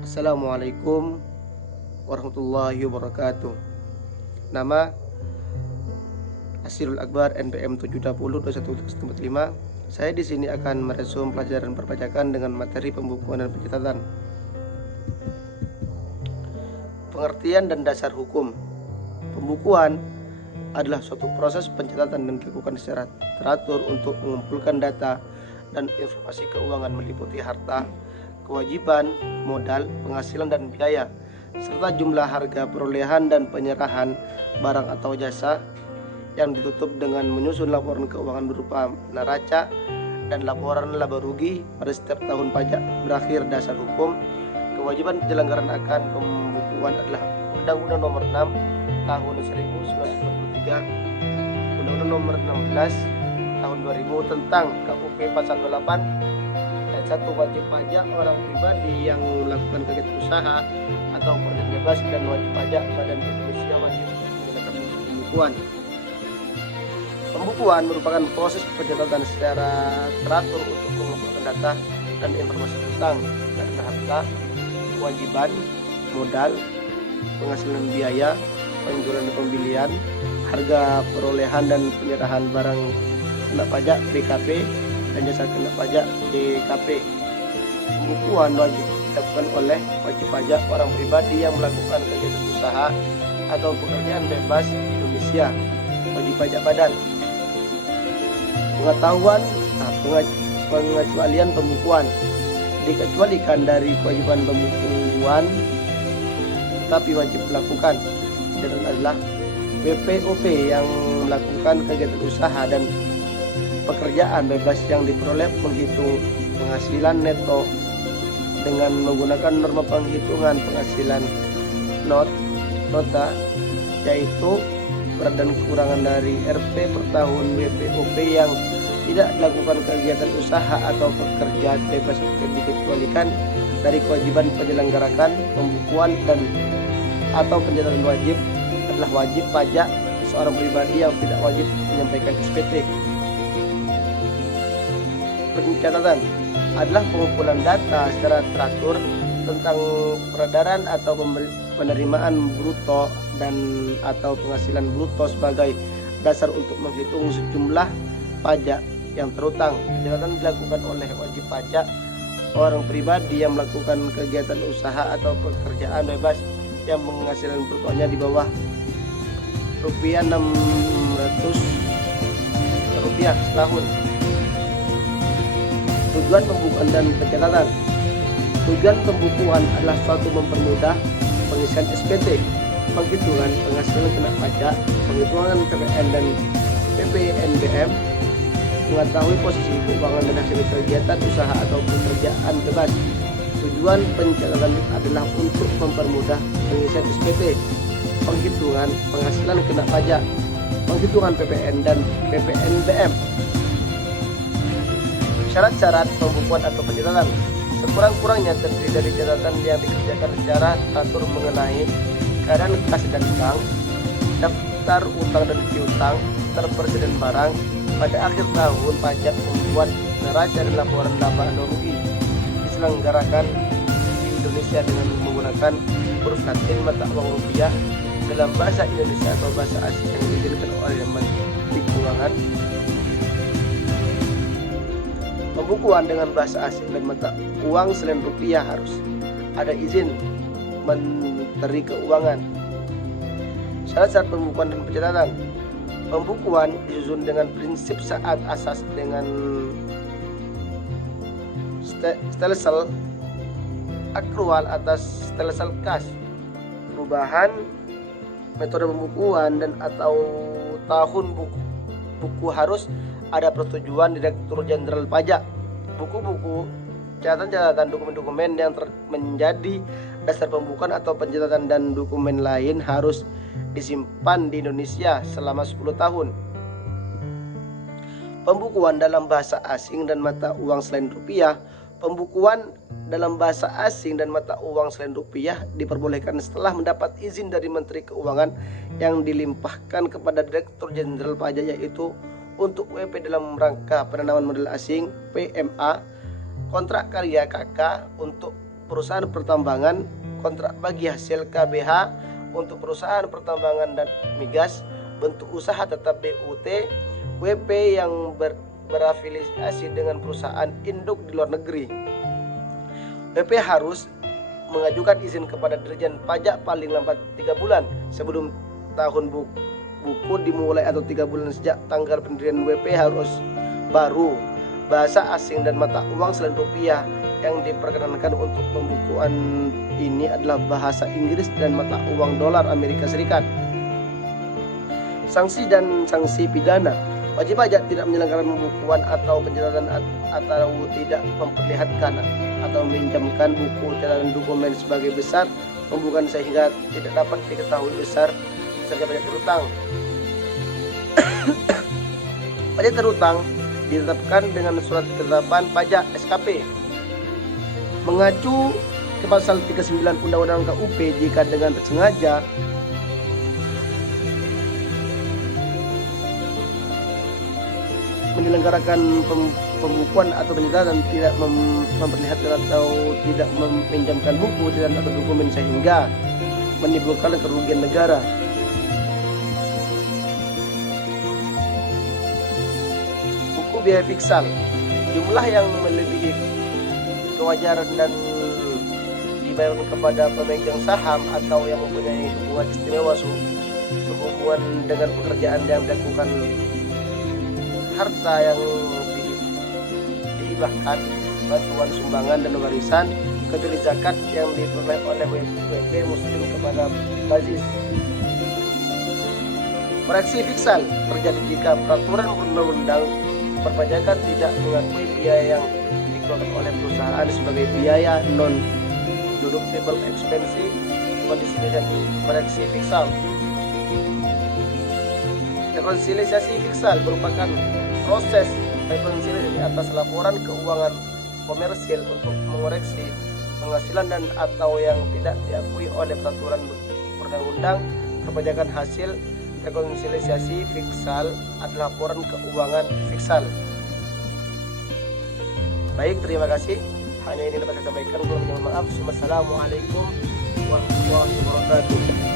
Assalamualaikum warahmatullahi wabarakatuh. Nama Asirul Akbar, NPM 7202145. Saya di sini akan meresum pelajaran perpajakan dengan materi pembukuan dan pencatatan. Pengertian dan dasar hukum. Pembukuan adalah suatu proses pencatatan dan dilakukan secara teratur untuk mengumpulkan data dan informasi keuangan meliputi harta, kewajiban, modal, penghasilan dan biaya, serta jumlah harga perolehan dan penyerahan barang atau jasa yang ditutup dengan menyusun laporan keuangan berupa neraca dan laporan laba rugi pada setiap tahun pajak berakhir. Dasar hukum. Kewajiban penyelenggaraan akan pembukuan adalah Undang-Undang Nomor 6 Tahun 1993, Undang-Undang Nomor 16 Tahun 2000 tentang KUP Pasal 28 ayat 1, wajib pajak orang pribadi yang melakukan kegiatan usaha atau pekerjaan bebas, dan wajib pajak badan Indonesia wajib menggunakan pembukuan. Pembukuan merupakan proses pencatatan secara teratur untuk mengumpulkan data dan informasi tentang harta, kewajiban, modal, penghasilan, biaya, penjualan dan pembelian, harga perolehan dan penyerahan barang kena pajak BKP, dan jasa kena pajak JKP. Pembukuan wajib dilakukan oleh wajib pajak orang pribadi yang melakukan kegiatan usaha atau pekerjaan bebas di Indonesia, wajib pajak badan. Pengetahuan pengecualian pembukuan. Dikecualikan dari kewajiban pembukuan tetapi wajib melakukan dan adalah WPOP yang melakukan kegiatan usaha dan pekerjaan bebas yang diperoleh menghitung penghasilan neto dengan menggunakan norma penghitungan penghasilan nota, yaitu berat dan kekurangan dari RP per tahun. WPOP yang tidak dilakukan kegiatan usaha atau pekerjaan bebas dikecualikan dari kewajiban penyelenggarakan pembukuan dan atau pencatatan wajib adalah wajib pajak seorang pribadi yang tidak wajib menyampaikan SPT. Pencatatan adalah pengumpulan data secara teratur tentang peredaran atau penerimaan bruto dan atau penghasilan bruto sebagai dasar untuk menghitung sejumlah pajak yang terutang. Pencatatan dilakukan oleh wajib pajak orang pribadi yang melakukan kegiatan usaha atau pekerjaan bebas yang penghasilan brutonya di bawah rupiah 600 rupiah setahun. Tujuan pembukuan dan pencatatan. Tujuan pembukuan adalah suatu mempermudah pengisian SPT, penghitungan penghasilan kena pajak, penghitungan PPN dan PPNBM, mengetahui posisi keuangan dan hasil kegiatan usaha atau pekerjaan bebas. Tujuan pencatatan adalah untuk mempermudah pengisian SPT, penghitungan penghasilan kena pajak, penghitungan PPN dan PPNBM. Syarat-syarat pembukuan atau pencatatan. Sekurang-kurangnya terdiri dari catatan yang dikerjakan secara teratur mengenai keadaan kas dan bank, daftar utang dan piutang, daftar presiden barang. Pada akhir tahun pajak membuat neraca dan laporan laba atau rugi diselenggarakan di Indonesia dengan menggunakan huruf Latin mata uang rupiah dalam bahasa Indonesia atau bahasa asing yang diizinkan oleh Menteri Keuangan. Pembukuan dengan bahasa asing dan mata uang selain rupiah harus ada izin Menteri Keuangan. Syarat-syarat pembukuan dan pencatatan. Pembukuan disusun dengan prinsip saat asas dengan stelsel akrual atas stelsel kas. Perubahan metode pembukuan dan atau tahun buku harus ada persetujuan Direktur Jenderal Pajak. Buku-buku, catatan-catatan, dokumen-dokumen yang menjadi dasar pembukuan atau pencatatan dan dokumen lain harus disimpan di Indonesia selama 10 tahun. Pembukuan dalam bahasa asing dan mata uang selain rupiah. Pembukuan dalam bahasa asing dan mata uang selain rupiah diperbolehkan setelah mendapat izin dari Menteri Keuangan yang dilimpahkan kepada Direktur Jenderal Pajak, yaitu untuk WP dalam rangka penanaman modal asing PMA, kontrak karya KK, untuk perusahaan pertambangan, kontrak bagi hasil KBH untuk perusahaan pertambangan dan migas, bentuk usaha tetap BUT, WP yang berafiliasi dengan perusahaan induk di luar negeri. WP harus mengajukan izin kepada Dirjen Pajak paling lambat 3 bulan sebelum tahun buku dimulai atau 3 bulan sejak tanggal pendirian WP harus baru. Bahasa asing dan mata uang selain rupiah yang diperkenankan untuk pembukuan ini adalah bahasa Inggris dan mata uang dolar Amerika Serikat. Sanksi dan sanksi pidana. Wajib pajak tidak menyelenggarakan pembukuan atau pencatatan atau tidak memperlihatkan atau meminjamkan buku catatan dokumen sebagai besar pembukuan sehingga tidak dapat diketahui besar pajak terutang. Pajak terutang ditetapkan dengan surat ketetapan pajak SKP. Mengacu ke pasal 39 Undang-Undang KUP, jika dengan sengaja menyelenggarakan pembukuan atau pencatatan tidak memperlihatkan atau tidak meminjamkan buku dan atau dokumen sehingga menimbulkan kerugian negara. Buku biaya fiksal, jumlah yang melebihi kewajaran dan dibayarkan kepada pemegang saham atau yang mempunyai hubungan istimewa sehubungan dengan pekerjaan yang dilakukan, harta yang dihibahkan, bantuan sumbangan dan warisan, kecuali zakat yang diperoleh oleh WP Muslim kepada Basis. Koreksi fiksal terjadi jika peraturan undang-undang perpajakan tidak mengakui biaya yang dikeluarkan oleh perusahaan sebagai biaya non-deductible expense. Kondisi dan koreksi fiksal. Rekonsiliasi fiksal merupakan proses rekonsiliasi atas laporan keuangan komersil untuk mengoreksi penghasilan dan atau yang tidak diakui oleh peraturan perundang-undang perpajakan. Hasil rekonsiliasi fiksal adalah laporan keuangan fiksal. Baik, terima kasih. Hanya ini dapat saya sampaikan. Mohon maaf. Wassalamualaikum warahmatullahi wabarakatuh.